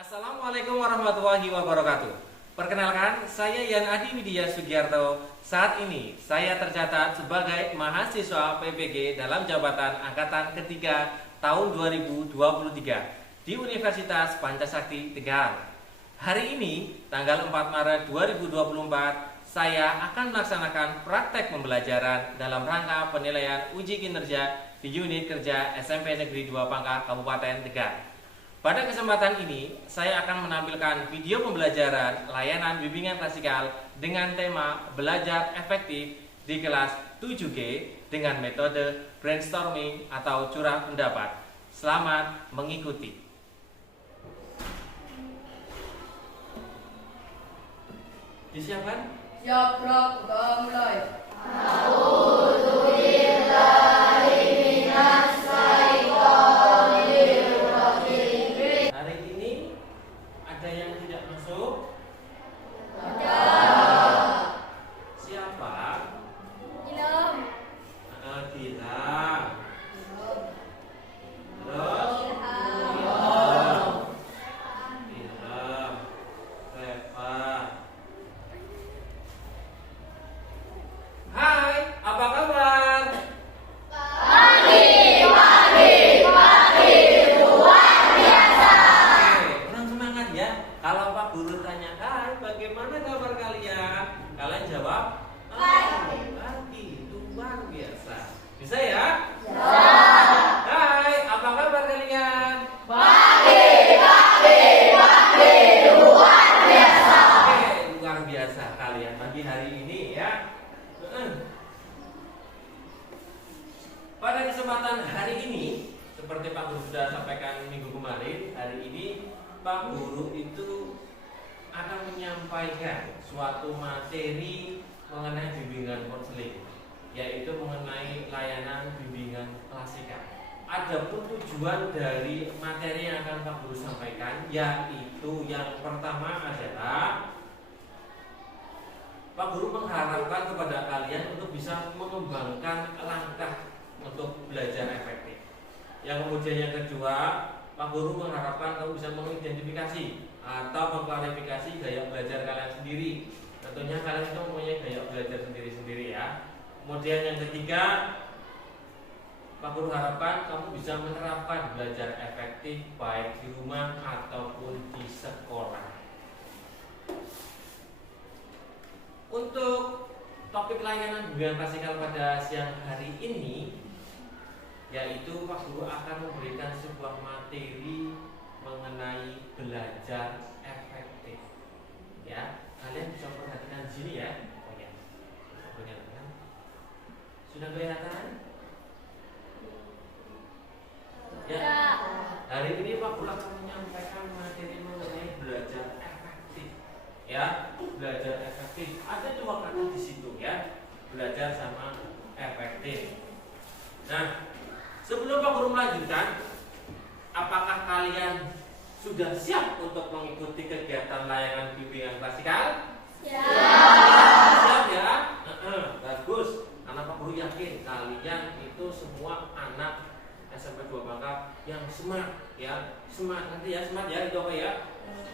Assalamualaikum warahmatullahi wabarakatuh. Perkenalkan, saya Yan Adi Widya Sugiarto. Saat ini saya tercatat sebagai mahasiswa PPG dalam jabatan angkatan ketiga tahun 2023 di Universitas Pancasakti Tegal. Hari ini, tanggal 4 Maret 2024, saya akan melaksanakan praktek pembelajaran dalam rangka penilaian uji kinerja di unit kerja SMP Negeri 2 Pangkah Kabupaten Tegal. Pada kesempatan ini, saya akan menampilkan video pembelajaran layanan bimbingan klasikal dengan tema belajar efektif di kelas 7G dengan metode brainstorming atau curah pendapat. Selamat mengikuti. Disiapkan? Siap, Prof. Kita mulai. Hari ini ada yang tidak masuk? Siapa? Ilham. Gilang. Terus? Ilham. Ilham. Reva. Hai, apa kabar? Oke, orang semangat ya. Kalau Pak Guru tanya, hai, bagaimana kabar kalian? Kalian jawab, Baik. Pagi, luar biasa. Bisa ya? Hai, apa kabar kalian? Oke, luar biasa kalian pagi hari ini ya. Pada kesempatan hari ini, seperti Pak Guru sudah sampaikan minggu kemarin, hari ini Pak Guru itu akan menyampaikan suatu materi mengenai bimbingan konseling, yaitu mengenai layanan bimbingan klasikal. Adapun tujuan dari materi yang akan Pak Guru sampaikan, yaitu yang pertama adalah Pak Guru mengharapkan kepada kalian untuk bisa mengembangkan langkah untuk belajar efektif. Yang kemudian yang kedua, Pak Guru mengharapkan kamu bisa mengidentifikasi atau mengklarifikasi gaya belajar kalian sendiri. Tentunya kalian itu mempunyai gaya belajar sendiri-sendiri ya. Kemudian yang ketiga, Pak Guru harapkan kamu bisa menerapkan belajar efektif baik di rumah ataupun di sekolah. Untuk topik layanan bimbingan klasikal pada siang hari ini, yaitu Pak Guru akan memberikan sebuah materi mengenai belajar efektif. Ya, kalian bisa perhatikan di sini ya. Oh ya, sudah kelihatan? Ya. Hari ini Pak Guru akan menyampaikan materi mengenai belajar efektif. Ya, belajar efektif. Ada dua kata di situ ya, belajar sama efektif. Nah, sebelum Pak Guru melanjutkan, apakah kalian sudah siap untuk mengikuti kegiatan layanan bimbingan klasikal? Siap ya? Bagus. Karena Pak Guru yakin kalian itu semua anak SMP 2 Pangkah yang smart ya. Smart nanti ya, smart ya itu apa ya?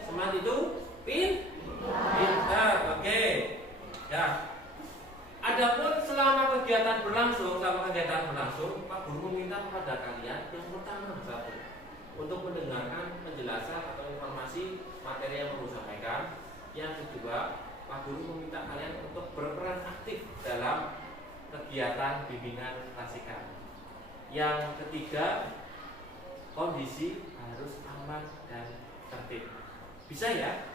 Smart itu pintar. Oke. Ya. Adapun selama kegiatan berlangsung, Pak Guru meminta kepada kalian yang pertama satu, untuk mendengarkan penjelasan atau informasi materi yang perlu sampaikan. Yang kedua, Pak Guru meminta kalian untuk berperan aktif dalam kegiatan bimbingan klasikal. Yang ketiga, kondisi harus aman dan tertib. Bisa ya?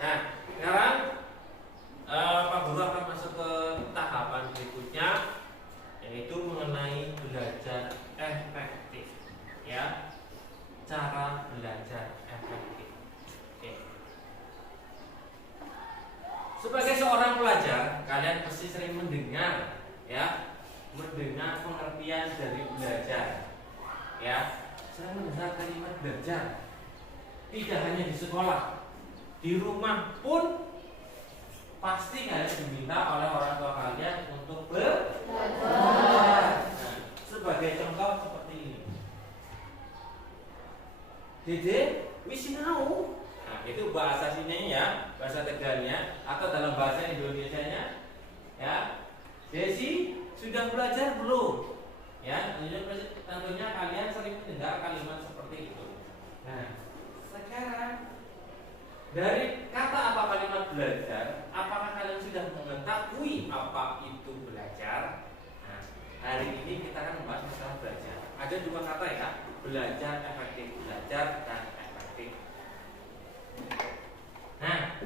Nah, sekarang Pak Guru akan masuk ke tahapan berikutnya, yaitu mengenai belajar efektif. Ya, cara belajar efektif. Oke. Sebagai seorang pelajar, kalian pasti sering mendengar, ya, mendengar pengertian dari belajar. Ya, sering mendengar kalimat belajar. Tidak hanya di sekolah, di rumah pun pasti kalian diminta oleh orang tua kalian untuk belajar. Nah, sebagai contoh seperti ini. Dede, sudah belajar belum? Ya, tentunya kalian sering mendengar kalimat seperti itu. Nah, sekarang dari kata apa kalimat belajar, apakah kalian sudah mengetahui apa itu belajar? Nah, hari ini kita akan membahas masalah belajar. Ada dua kata ya, belajar efektif, belajar dan efektif. Nah,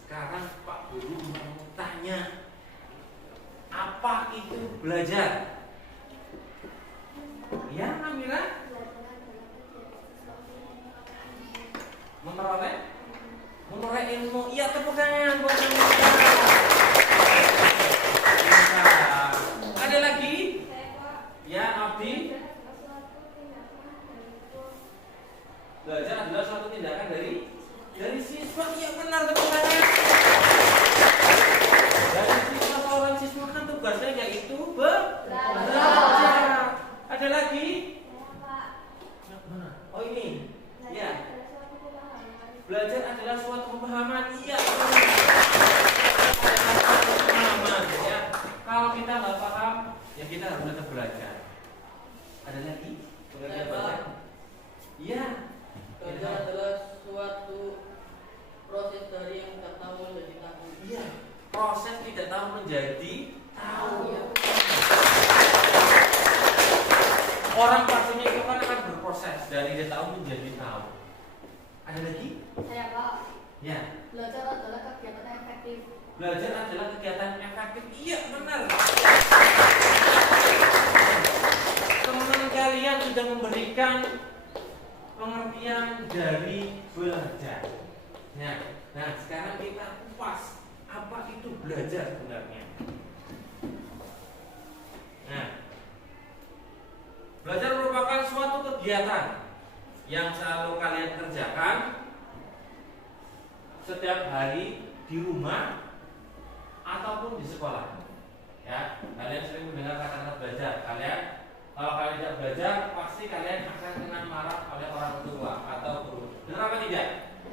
sekarang Pak Guru mau tanya, apa itu belajar? Ya, Amira? Memperoleh ilmu. Iya, tepuk tangan buat Amira. Ada lagi? Ya, Abdi. Belajar adalah suatu tindakan dari siswa. Iya, benar, tepuk tangan. Dari siswa, seorang siswa kan tugasnya yaitu belajar. Ada lagi? Oh ini, ya. Belajar adalah suatu pemahaman. Iya. Pemahaman. Ya. Kalau kita nggak paham, ya kita harus tetap belajar. Ada lagi? Belajar. Iya. Belajar adalah suatu proses dari yang tidak tahu menjadi tahu. Iya. Proses tidak tahu menjadi tahu. Orang pastinya itu kan akan berproses dari tidak tahu menjadi tahu. Ada lagi? Saya Pak. Ya. Belajar adalah kegiatan efektif. Belajar adalah kegiatan efektif. Iya, benar. Teman-teman kalian sudah memberikan pengertian dari belajar. Nah, sekarang kita kupas apa itu belajar sebenarnya. Nah, belajar merupakan suatu kegiatan yang selalu kalian kerjakan setiap hari di rumah ataupun di sekolah. Ya, kalian sering mendengar kata-kata belajar. Kalau kalian tidak belajar, pasti kalian akan kena marah oleh orang tua atau guru. Benar apa tidak?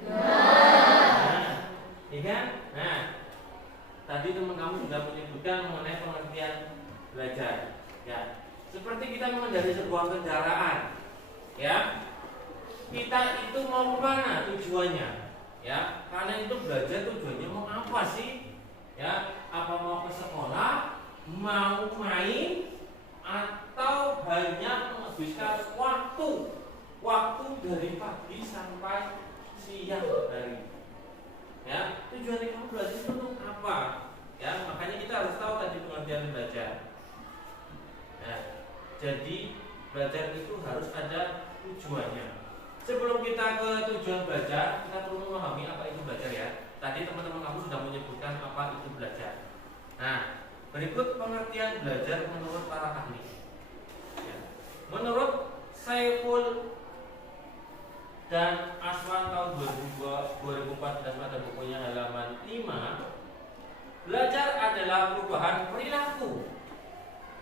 Nah, iya kan? Nah, tadi teman kamu sudah menyebutkan mengenai pengertian belajar. Ya, seperti kita mengendarai sebuah kendaraan, ya, kita itu mau kemana tujuannya, ya, karena itu belajar tujuannya mau apa sih, ya, apa mau ke sekolah, mau main, atau hanya menghabiskan waktu dari pagi sampai siang hari, ya, tujuannya kamu belajar itu untuk apa, ya, makanya kita harus tahu tadi pengertian belajar. Nah, jadi belajar itu harus ada tujuannya. Sebelum kita ke tujuan belajar, kita perlu memahami apa itu belajar ya. Tadi teman-teman kamu sudah menyebutkan apa itu belajar. Nah, berikut pengertian belajar menurut para ahli. Ya. Menurut Saiful dan Aswan tahun 2014 pada bukunya halaman 5, belajar adalah perubahan perilaku,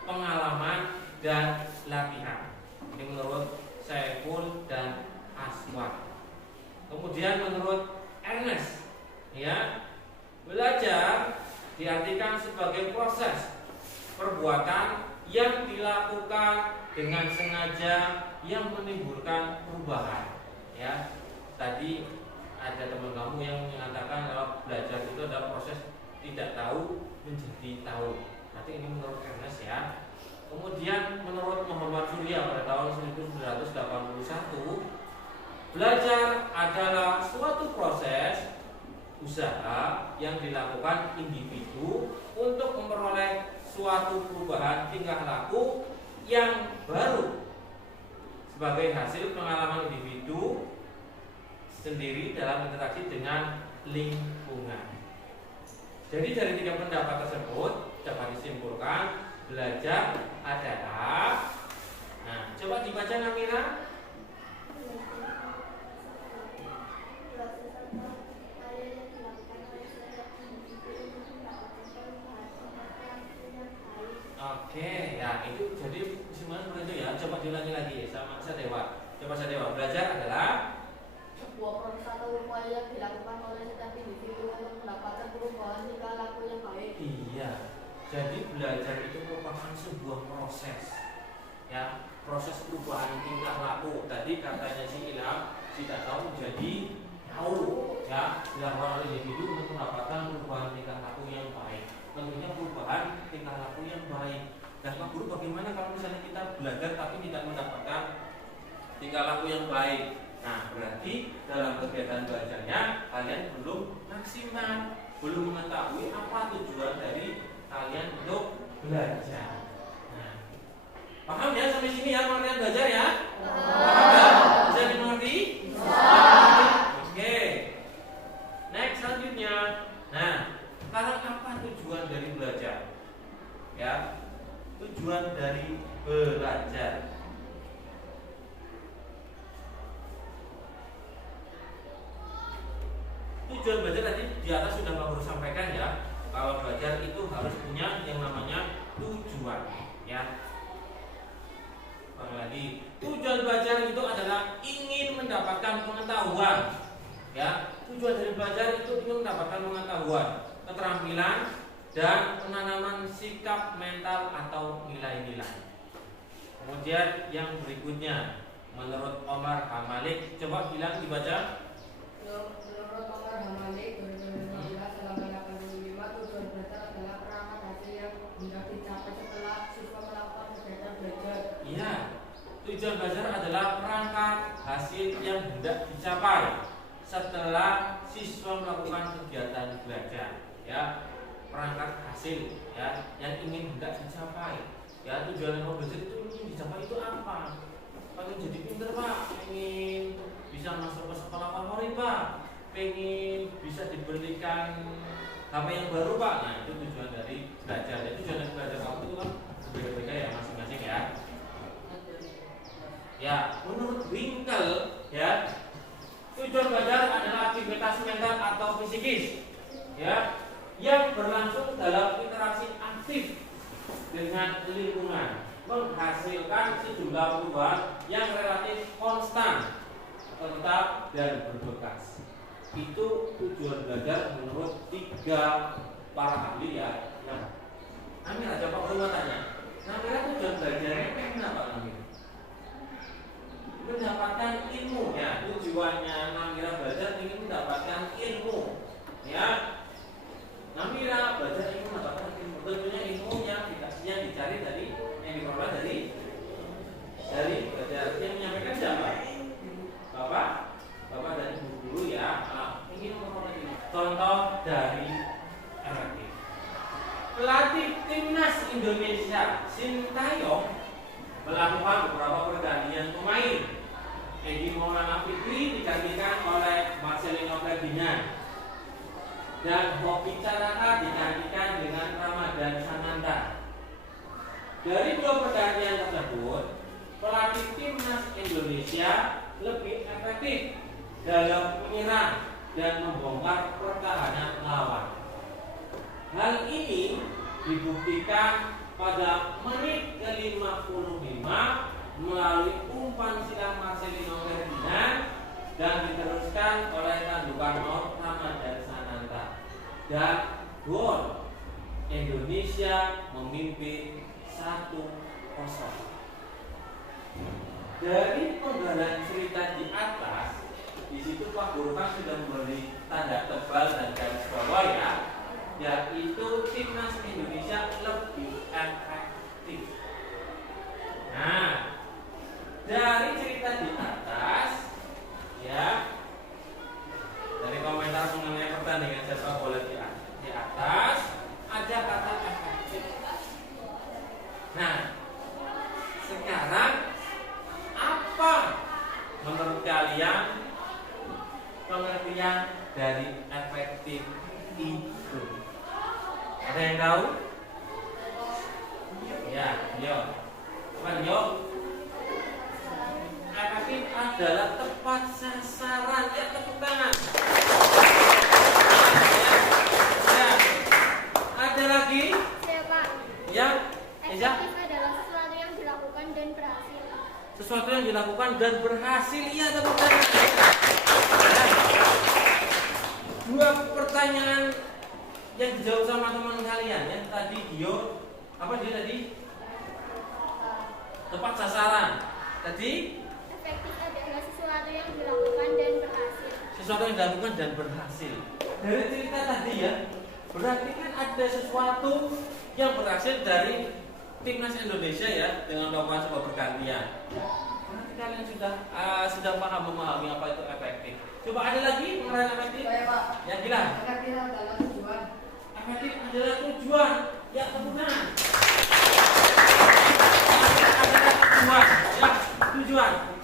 pengalaman dan latihan. Ini menurut Saiful dan Aswan. Kemudian menurut Ernest, ya, belajar diartikan sebagai proses perbuatan yang dilakukan dengan sengaja yang menimbulkan perubahan. Ya, tadi ada teman kamu yang mengatakan kalau belajar itu adalah proses tidak tahu menjadi tahu. Nanti ini menurut Ernest ya. Kemudian menurut Muhammad Surya pada tahun 1981, belajar adalah suatu proses usaha yang dilakukan individu untuk memperoleh suatu perubahan tingkah laku yang baru sebagai hasil pengalaman individu sendiri dalam interaksi dengan lingkungan. Jadi dari tiga pendapat tersebut dapat disimpulkan belajar adalah, nah, coba dibaca Namira. Oke, ya itu jadi semuanya seperti itu ya. Coba diulangi lagi sama Sadewa. Coba Sadewa, belajar adalah Sebuah proses atau upaya yang dilakukan oleh setiap individu untuk mendapatkan perubahan tingkah laku yang baik. iya. Jadi belajar itu merupakan sebuah proses, ya, proses perubahan tingkah laku. Tadi katanya si Ilham tidak tahu menjadi tahu, ya, dilakukan oleh individu untuk mendapatkan perubahan tingkah laku yang baik. Tentunya perubahan tingkah laku yang baik. Dan Pak Guru, bagaimana kalau misalnya kita belajar tapi tidak mendapatkan tingkah laku yang baik? Nah, berarti dalam kegiatan belajarnya kalian belum maksimal, belum mengetahui apa tujuan dari kalian untuk belajar. Nah, paham ya sampai sini ya kalian belajar ya? Paham ya? Bisa dimengerti? Oke. Next selanjutnya. Nah, sekarang apa tujuan dari belajar? Ya, tujuan dari belajar. Tujuan belajar tadi di atas sudah Pak Guru sampaikan ya. Kalau belajar itu harus punya yang namanya tujuan, ya. Lagi, tujuan belajar itu adalah ingin mendapatkan pengetahuan, ya. Tujuan dari belajar itu ingin mendapatkan pengetahuan, keterampilan, dan penanaman sikap mental atau nilai-nilai. Kemudian yang berikutnya, menurut Omar Hamalik, coba bilang dibaca. Menurut Omar Hamalik 2015 halaman 85, tujuan belajar adalah perangkat hasil yang hendak dicapai setelah siswa melakukan kegiatan belajar. Iya, tujuan belajar adalah perangkat hasil yang hendak dicapai setelah siswa melakukan kegiatan belajar. Ya, perangkat hasil ya yang ingin hendak dicapai. Ya, tujuan belajar itu ingin dicapai itu apa? Pengen jadi pinter Pak, pengen bisa masuk ke sekolah favorit Pak, pengen bisa diberikan HP yang baru Pak. Nah, itu tujuan dari belajar. Jadi tujuan dari belajar kamu itu kan berbeda-beda ya masing-masing ya. Ya, menurut Winkel ya, tujuan belajar adalah aktivitas mental atau psikis ya yang berlangsung dalam interaksi aktif dengan lingkungan, menghasilkan sejumlah perubahan yang relatif konstan, tetap dan berbekas. Itu tujuan belajar menurut 3 para ahli ya. Nah, Amir aja Pak Guru tanya. Nah, kira tujuan belajarnya pengen apa Amir? Mendapatkan ilmu ya. Tujuannya Namira belajar ingin mendapatkan ilmu ya. Namira belajar ingin mendapatkan ilmu. Tentunya ilmu yang dicari dari yang diperoleh dari belajar. Yang menyampaikan siapa? Bapak dan Ibu guru ya. Ingin memperoleh ilmu. Contoh dari efektif. Pelatih timnas Indonesia Sintayong melakukan beberapa pergantian pemain. Egy Maulana Fikri digantikan oleh Marcelino Ferdinand dan Hoki Caraka digantikan dengan Ramadan Sananta. Dari 2 pergantian tersebut, pelatih timnas Indonesia lebih efektif dalam menyerang dan membongkar pertahanan lawan. Hal ini dibuktikan pada menit ke-55 melalui umpan silang Marcelino Ferdinand dan diteruskan oleh tandukan out Ramadan Sananta dan gol. Indonesia memimpin 1-0. Dari penggalan cerita di atas, di situ Pak Guru kan sudah memberi tanda tebal dan garis bawah ya, yaitu timnas Indonesia lebih efektif. Nah, dari cerita di atas, ya, dari komentar mengenai pertandingan sepak bola di atas, ada kata efektif. Nah, sekarang apa menurut kalian pengertian dari efektif itu? Ada yang tahu? Ya, yo. Yo. Efektif adalah tepat sasaran. Ya, tepuk tangan. Ya. Ada lagi? Siapa? Ya. Efektif adalah sesuatu yang dilakukan dan berhasil. Sesuatu yang dilakukan dan berhasil. Iya, tepuk tangan. Ya. 2 pertanyaan yang dijawab sama teman kalian ya. Tadi Dio, apa dia tadi? Tepat sasaran. Tadi Efektif adalah sesuatu yang dilakukan dan berhasil. sesuatu yang dilakukan dan berhasil. Dari cerita tadi ya, berarti kan ada sesuatu yang berhasil dari timnas Indonesia ya dengan melakukan sebuah pergantian. Berarti kalian sudah paham memahami apa itu efektif. Coba ada lagi pengertian efektif? Saya Pak. Ya gila. Efektif adalah tujuan. Efektif adalah tujuan. Ya tepukan.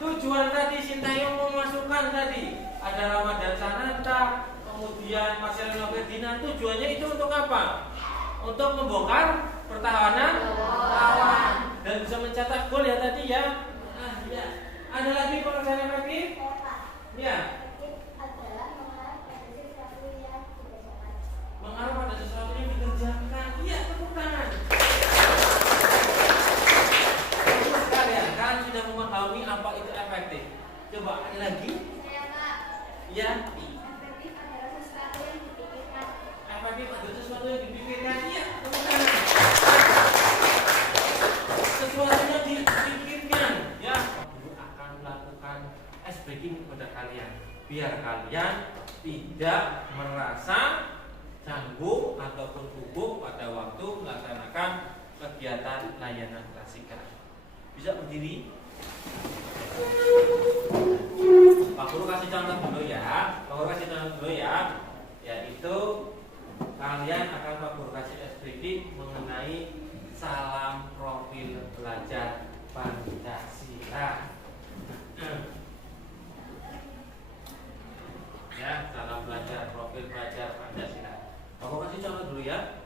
Tujuan tadi Sintayong memasukkan tadi ada Ramadan Sananta, kemudian Marcelino Ferdinand. Tujuannya itu untuk apa? Untuk membongkar pertahanan lawan dan bisa mencetak gol ya tadi ya. Ya. Ada lagi pengertian efektif? Ya. Mengarah pada sesuatu yang dikerjakan. Iya, tepuk tangan. Kalian sudah memahami apa itu efektif. Coba ada lagi. Saya Pak. Ya. Efektif adalah sesuatu yang dipikirkan. Efektif adalah sesuatu yang dipikirkan. Iya, tepuk tangan. Sesuatu yang dipikirkan. Ya. Guru akan melakukan ice breaking kepada kalian, biar kalian tidak merasa canggung ataupun gugup pada waktu melaksanakan kegiatan layanan klasikal. Bisa berdiri? Pak Guru kasih contoh dulu ya. Pak Guru kasih contoh dulu ya. Yaitu kalian akan Pak Guru kasih SPG mengenai salam profil belajar Pancasila. Ya, salam belajar profil belajar Pancasila. Aku kasih contoh dulu ya.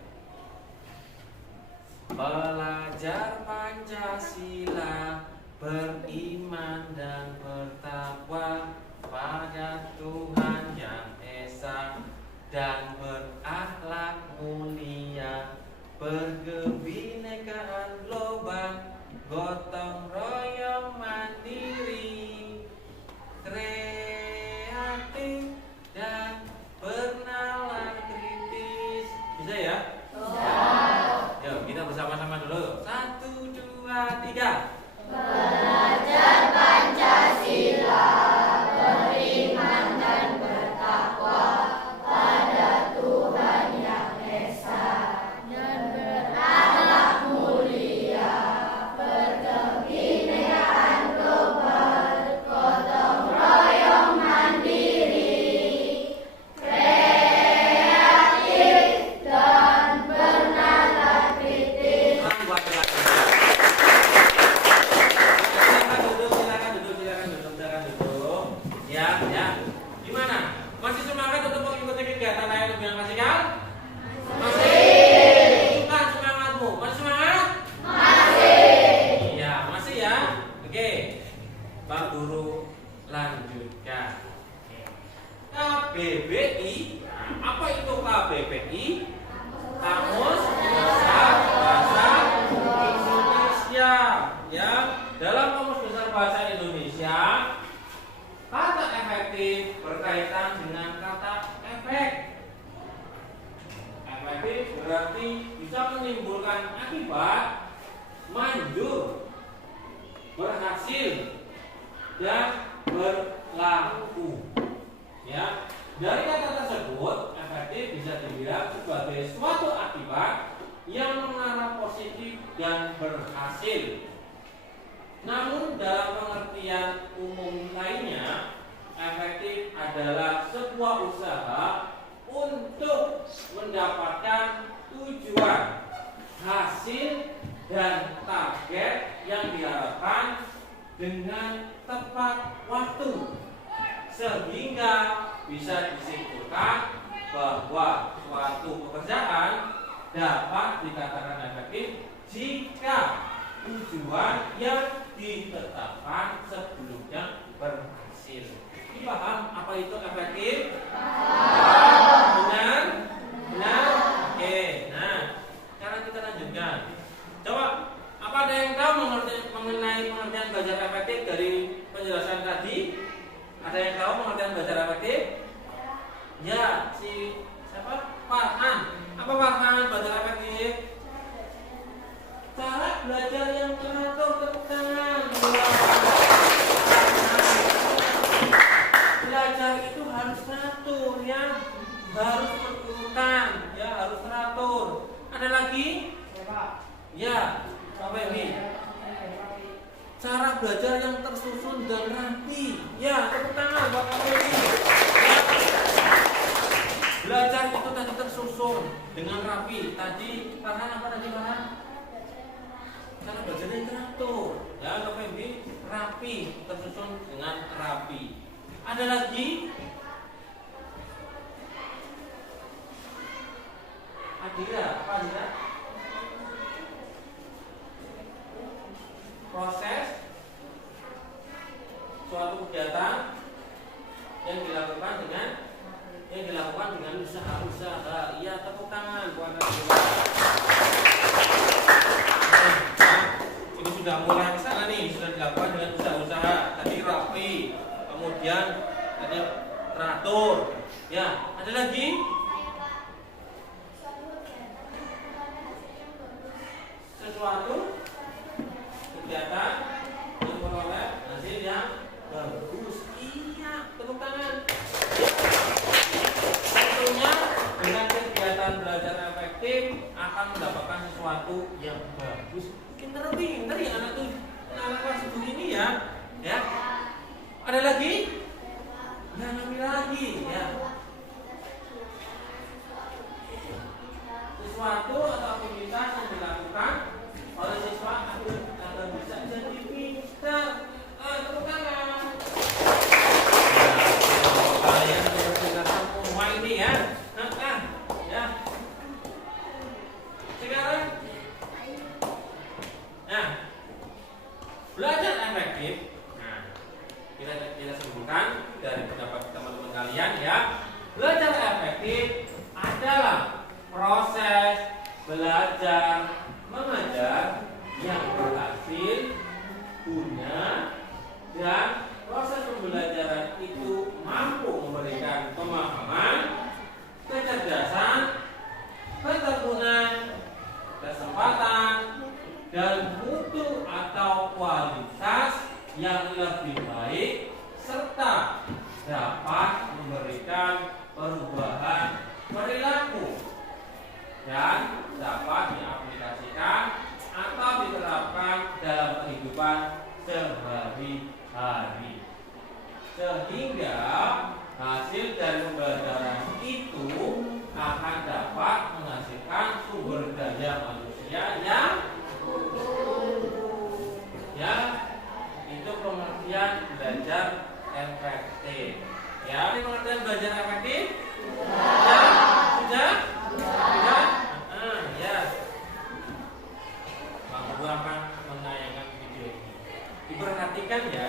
Belajar Pancasila, beriman dan bertakwa pada Tuhan Yang Esa dan berakhlak mulia, berkebinekaan global, gotong royong mandiri, kreatif dan bernalar kritis. Bisa ya? Bisa. Yuk kita bersama-sama dulu. 1, 2, 3. Belajar Pancasila, beriman dan bertakwa pada Tuhan Yang Esa dan berakhlak mulia, berkebinekaan global, gotong royong mandiri, kreatif dan bernalar kritis. Silakan duduk. Ya. Gimana? Masih semangat untuk mengikuti kegiatan lain lebih klasikal? Masih. Bukan semangatmu. Masih semangat? Masih. Iya, masih ya. Oke. Pak Guru lanjutkan. KBBI. Apa itu KBBI? Kamus Besar Bahasa Indonesia. Ya, dalam Kamus Besar Bahasa Indonesia, kata efektif berkaitan dengan kata efek. Efektif berarti bisa menimbulkan akibat, manjur, berhasil, dan berlaku. Ya, dari kata tersebut efektif bisa dibilang sebagai suatu akibat yang mengarah positif dan berhasil. Namun dalam pengertian umum lainnya, efektif adalah sebuah usaha untuk mendapatkan tujuan, hasil, dan target yang diharapkan dengan tepat waktu, sehingga bisa disimpulkan bahwa suatu pekerjaan dapat dikatakan efektif jika tujuan yang ditetapkan sebelumnya berhasil. Ini paham apa itu efektif? Benar? Oke. Nah, sekarang kita lanjutkan. Coba, apa ada yang tahu mengenai pengertian belajar efektif dari penjelasan tadi? Ada yang tahu pengertian belajar efektif? Ya, si siapa? Farhan. Apa Apa Farhan belajar efektif? Cara belajar yang teratur, tepuk tangan. Belajar itu harus teratur ya, harus berurutan ya, harus teratur. Ada lagi? Ya, apa ini? Cara belajar yang tersusun dan rapi. Ya, tepuk tangan buat kamu ini. Belajar itu tadi tersusun dengan rapi. Tadi Farhan apa tadi Farhan? Cara belajar yang teratur. Ya, Bapak Ibu, rapi, tersusun dengan rapi. Ada lagi? Adira, apa Adira? Proses suatu kegiatan yang dilakukan dengan usaha-usaha. Iya, tepuk tangan buat Adira. Ini sudah mulai ke sana nih, sudah dilakukan dengan usaha-usaha. Tadi rapi, kemudian tadi teratur. Ya, ada lagi? Sesuatu kegiatan yang memperoleh hasil yang bagus. Iya, tepuk tangan. Tentunya dengan kegiatan belajar efektif akan mendapatkan sesuatu yang bagus. Pinter ya anak tuh, anak kelas 7 ini ya. Ya. Ada lagi? Ya, ngambil lagi ya. Sesuatu atau aktivitas yang dilakukan oleh siswa agar bisa jadi pintar. Tepuk tangan. Kalian sudah semua ini ya. Ya. Sekarang, nah, belajar efektif. Nah, kita simpulkan dari pendapat teman-teman kalian ya. Belajar efektif adalah proses belajar mengajar yang berhasil, guna, dan proses pembelajaran itu mampu memberikan pemahaman, kecerdasan, keteguhan, kesempatan, dan mutu atau kualitas yang lebih baik serta dapat memberikan perubahan perilaku dan dapat diaplikasikan atau diterapkan dalam kehidupan sehari-hari, sehingga hasil dari pembelajaran itu akan dapat menghasilkan sumber daya manusia yang ya, itu pengertian belajar efektif. Ya, ini pengertian belajar efektif? Ya, sudah? Ya. Bang Guru akan menayangkan video ini. Diperhatikan ya.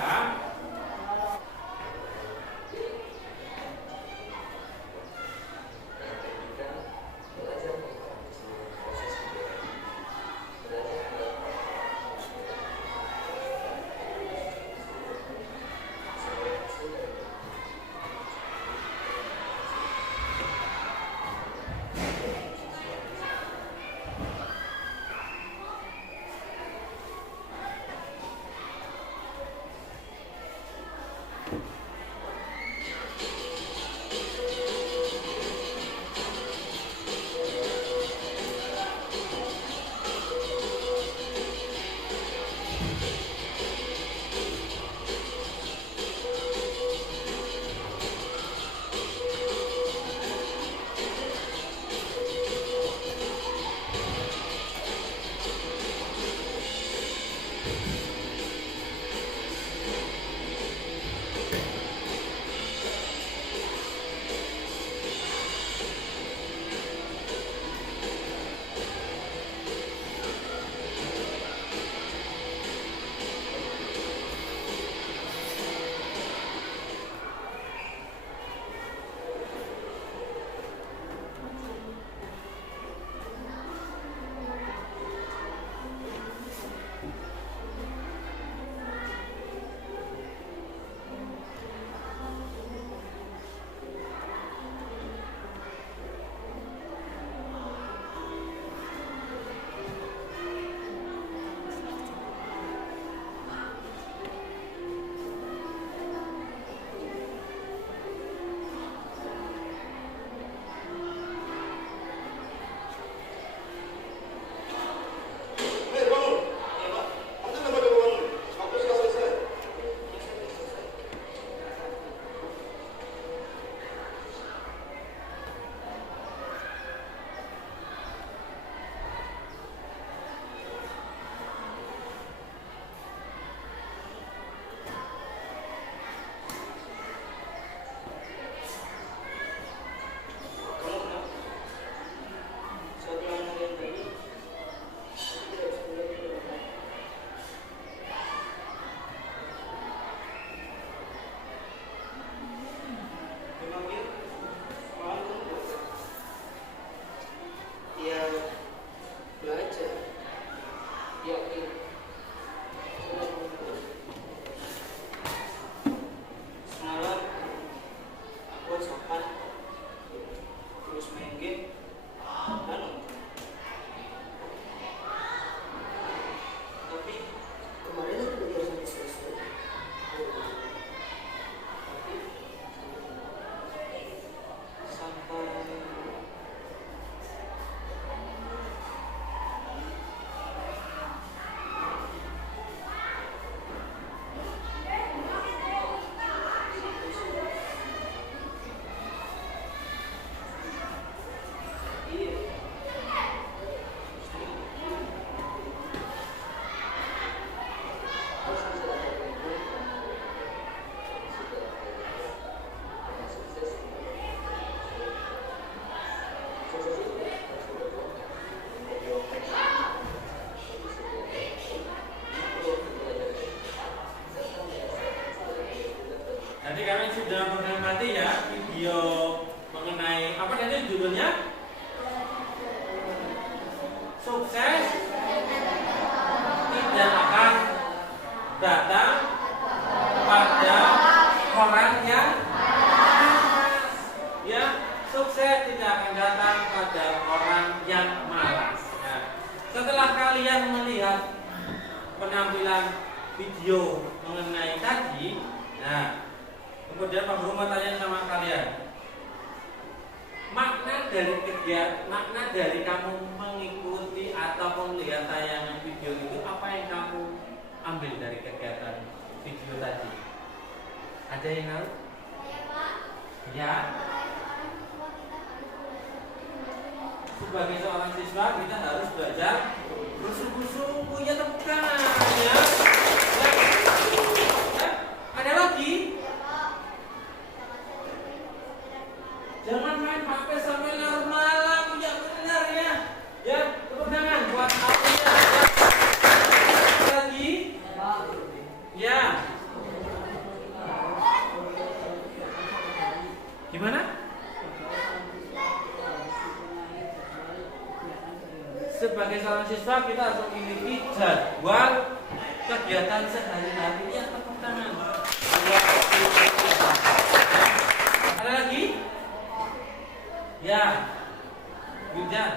penampilan video mengenai tadi. Nah, kemudian Pak Guru mau tanya sama kalian, makna dari kamu mengikuti ataupun lihat tayangan video itu, apa yang kamu ambil dari kegiatan video tadi? Ada yang tahu? Saya Pak. Ya. Sebagai seorang siswa kita harus belajar bersungguh-sungguh, ya, tepuk tangan ya. Ada lagi? Jangan main HP sampai larut malam, ya benar ya. Ya, tepuk tangan buat HP-nya. Ya. Ada lagi? Ya. Gimana? Sebagai seorang siswa kita harus memiliki jadwal kegiatan sehari-hari. Ya, tepuk tangan. Ada lagi? Ya, Wildan.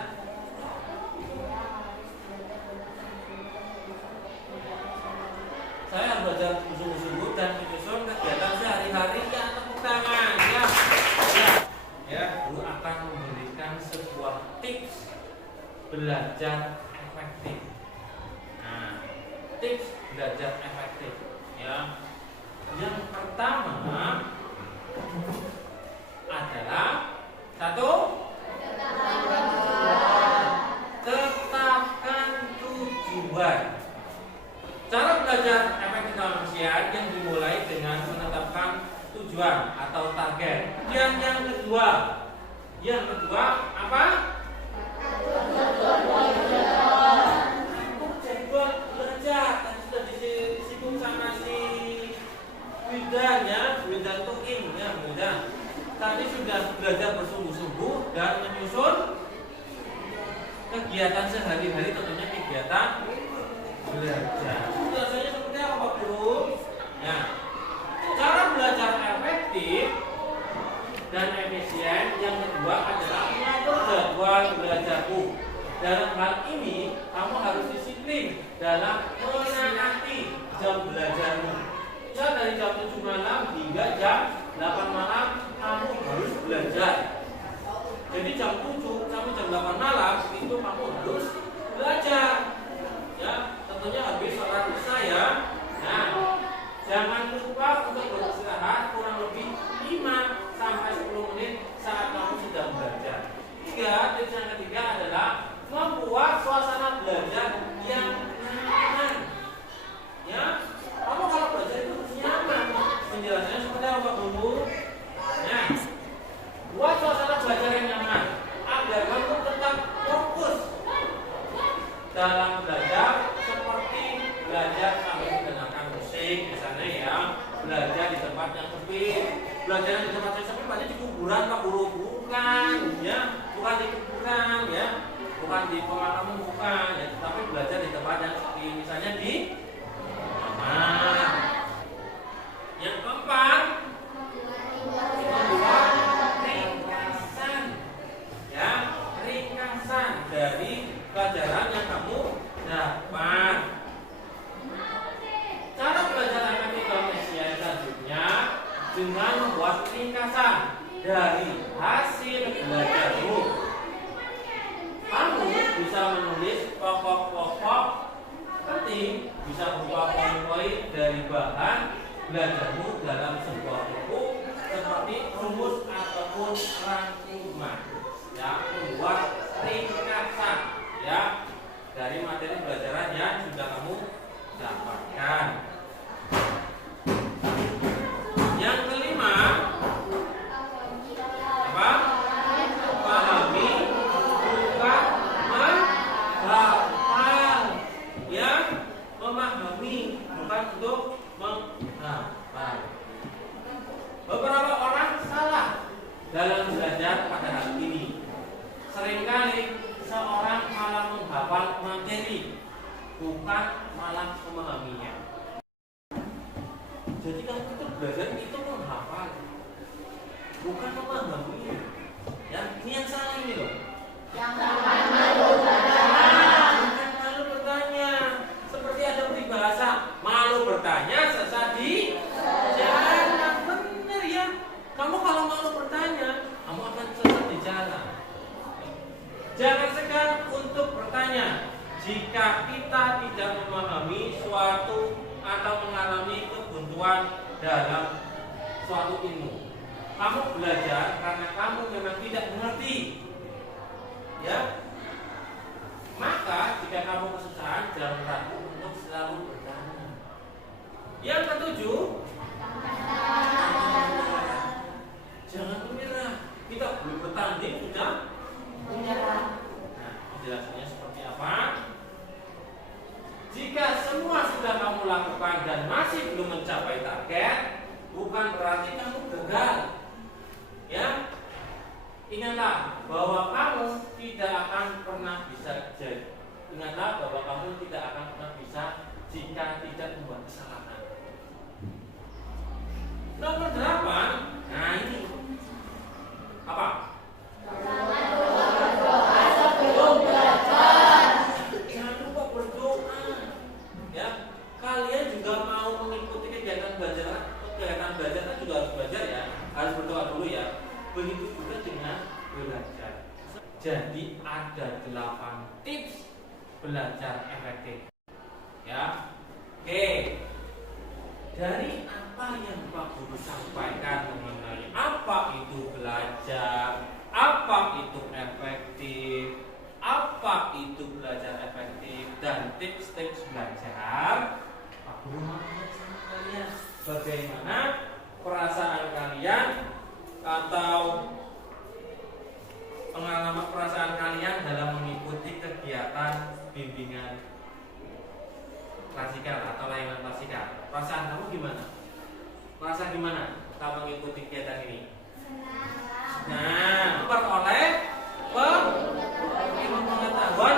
Saya harus belajar sungguh-sungguh dan menyusun kegiatan sehari-hari. Ya, tepuk tangan. Ya, ya, Guru akan memberikan sebuah tips belajar efektif. Nah, tips belajar efektif. Ya, yang pertama adalah satu, tetapkan tujuan. Cara belajar efektif dalam ujian yang dimulai dengan menetapkan tujuan atau target. Dan yang kedua apa? Jadwal belajar. Tadi sudah disinggung sama si Wildan ya, Wildan Tuking ya, Wildan. Tadi sudah belajar bersungguh-sungguh dan menyusun kegiatan sehari-hari, tentunya kegiatan belajar. Biasanya seperti apa Pak Guru? Ya, cara belajar efektif dan efisien yang kedua adalah mengatur jadwal belajarmu. Dalam hal ini, kamu harus disiplin dalam menaati jam belajarmu. Misal dari jam 7 malam hingga jam 8 malam kamu harus belajar. Jadi jam 7 sampai jam 8 malam itu kamu harus belajar. Ya, tentunya habis sholat isya ya. Nah, jangan lupa untuk beristirahat kurang lebih 5 sampai 10 menit saat kamu sedang belajar. Tips yang ketiga adalah membuat suasana belajar yang nyaman. Ya, kamu kalau belajar itu harus nyaman. Penjelasannya seperti apa Pak Guru? Ya, buat suasana belajar yang nyaman agar kamu tetap fokus dalam belajar, seperti belajar sambil mendengarkan musik, misalnya ya, belajar di tempat yang sepi. Belajar di tempat yang sepi berarti di kuburan Pak Guru, bukan ya, bukan di kuburan ya, bukan di pemakaman, bukan ya, tapi belajar di tempat yang sepi, misalnya di taman. Yang keempat, membuat ringkasan ya, ringkasan dari pelajaran yang kamu dapat. Cara belajar efektif dalam ujian selanjutnya dengan membuat ringkasan dari hasil belajarmu. Kamu bisa menulis pokok-pokok penting, bisa berupa poin-poin dari bahan belajarmu dalam sebuah buku seperti rumus ataupun rangkuman. Ya, membuat ringkasan ya dari materi pelajaran yang sudah kamu dapatkan. Yang kelima, apa? Pahami, bukan menghafal. Ya, memahami bukan untuk menghafal. Beberapa orang salah dalam belajar pada hal ini. Seringkali seorang malah menghafal materi, bukan malah memahaminya. Jadi kalau kita belajar itu menghafal, bukan memahaminya. Ya, ini yang salah ini loh. Yang malu bertanya. Bukan malu bertanya. Seperti ada peribahasa memahami suatu atau mengalami kebuntuan dalam suatu ilmu. Kamu belajar karena kamu memang tidak mengerti, ya. Maka jika kamu kesusahan, jangan ragu untuk selalu bertanya. Yang ketujuh, jangan menyerah. Kita belum bertanding sudah menyerah. Nah, penjelasannya seperti apa? Jika semua sudah kamu lakukan dan masih belum mencapai target, bukan berarti kamu gagal. Ya, ingatlah bahwa kamu tidak akan pernah bisa jadi. Ingatlah bahwa kamu tidak akan pernah bisa jika tidak membuat kesalahan. Nomor 8, nah ini apa? Jangan lupa berdoa. Ya, kalian juga mau mengikuti kegiatan belajar kan juga harus belajar ya, harus berdoa dulu ya. Begitu juga dengan belajar. Jadi ada 8 tips belajar efektif. Ya, oke. Dari apa yang Pak Guru sampaikan mengenai apa itu belajar, apa itu efektif, apa itu belajar efektif, dan tips-tips belajar, Pak Guru mau tanya sama kalian bagaimana perasaan kalian atau pengalaman perasaan kalian dalam mengikuti kegiatan bimbingan klasikal atau layanan klasikal. Perasaan kamu gimana? Merasa gimana kalau mengikuti kegiatan ini? Nah, memperoleh pengetahuan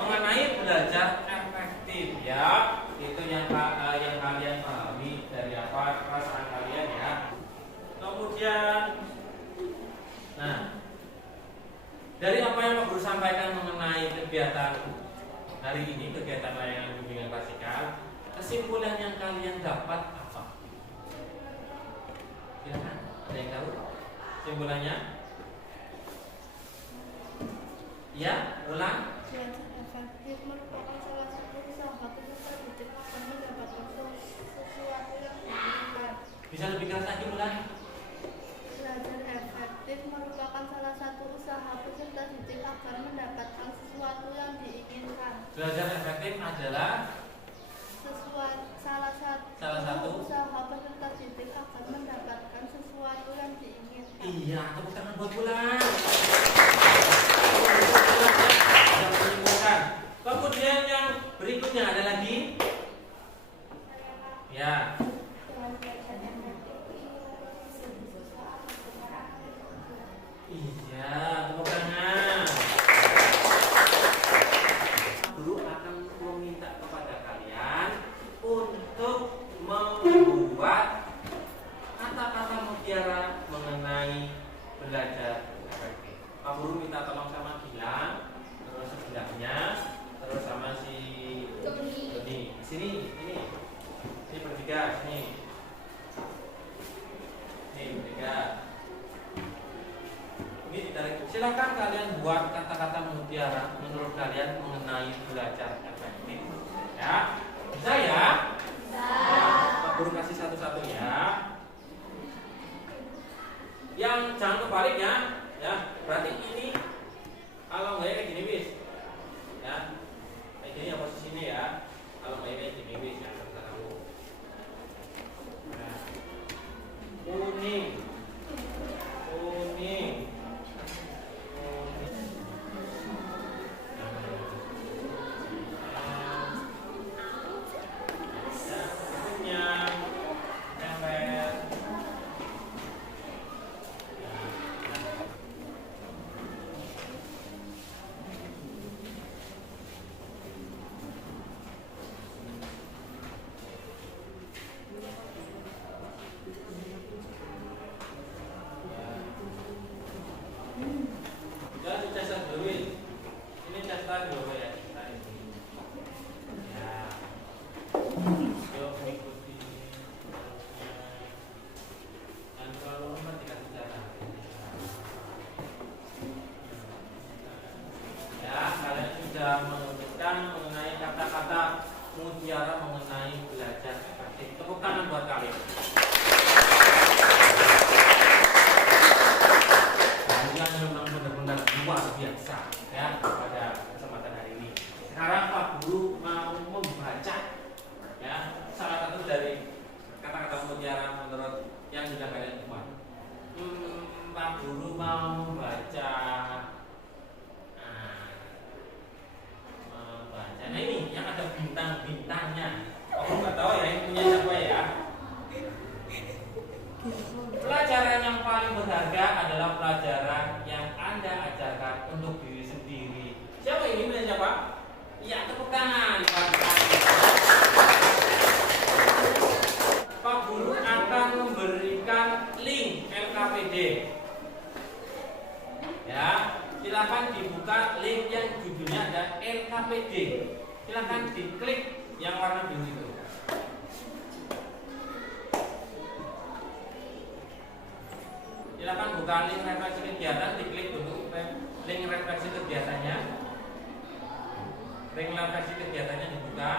mengenai belajar efektif ya. Itu yang kalian pahami dari apa perasaan kalian ya. Kemudian, nah, dari apa yang Pak Guru sampaikan mengenai kegiatan hari ini, kegiatan layanan bimbingan klasikal, kesimpulan yang kalian dapat apa? Silakan, ada yang tahu kesimpulannya? Ya, ulang. Belajar efektif merupakan salah satu usaha peserta didik agar mendapatkan sesuatu yang diinginkan. Bisa lebih keras lagi, ulang. Belajar efektif merupakan salah satu usaha peserta didik agar mendapatkan sesuatu yang diinginkan. Belajar efektif adalah Salah salah satu usaha peserta didik agar mendapatkan sesuatu yang diinginkan. Iya, tepuk tangan buat bulan. Kemudian yang berikutnya ada lagi. Ya. Iya, tepuk tangan. Guru akan meminta kepada kalian untuk membuat kata-kata mutiara mengenai belajar efektif. Pak Guru minta tolong sama Gilang, terus sebelahnya, terus sama si Doni. Sini bertiga, sini bertiga. Ini ditarik. Silakan kalian buat kata-kata mutiara menurut kalian mengenai belajar efektif. Ya, bisa ya? Pak Guru kasih satu-satu ya. Yang jangan kebalik ya. Ya, berarti ini kalau nggak kayak gini bis. Ya, kayak gini ya posisinya ya. Kalau nggak kayak gini bis ya. Nah, kuning. menjelaskan mengenai kata-kata mutiara mengenai belajar efektif. Tepuk tangan buat kalian. Kalian memang benar-benar luar biasa ya pada kesempatan hari ini. Sekarang Pak Guru mau membaca ya salah satu dari kata-kata mutiara menurut yang sudah kalian buat. Pak Guru mau membaca. Nah ini yang ada bintang-bintangnya. Aku nggak tahu ya ini punya siapa ya. Pelajaran yang paling berharga adalah pelajaran yang Anda ajarkan untuk diri sendiri. Siapa ini punya siapa? Ya, tepuk tangan. Pak Guru akan memberikan link LKPD. Ya, silakan dibuka link yang judulnya ada LKPD. Silakan diklik yang warna biru itu. Silakan buka link refleksi kegiatan, diklik dulu link refleksi kegiatannya. Link refleksi kegiatannya dibuka.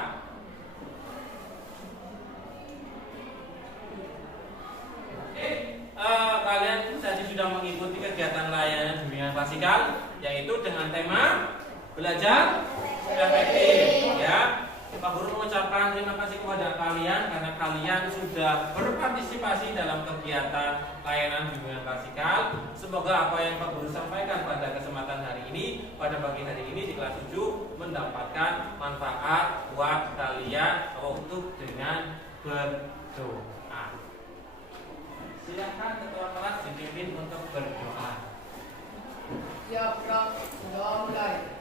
Kalian tadi sudah mengikuti kegiatan layanan bimbingan klasikal, yaitu dengan tema belajar efektif. Ya, Pak Guru mengucapkan terima kasih kepada kalian karena kalian sudah berpartisipasi dalam kegiatan layanan bimbingan klasikal. Semoga apa yang Pak Guru sampaikan pada kesempatan hari ini, pada pagi hari ini di kelas 7 mendapatkan manfaat buat kalian untuk dengan berdoa. Silakan ketua kelas dipimpin untuk berdoa. Ya, Prof. Sudah mulai.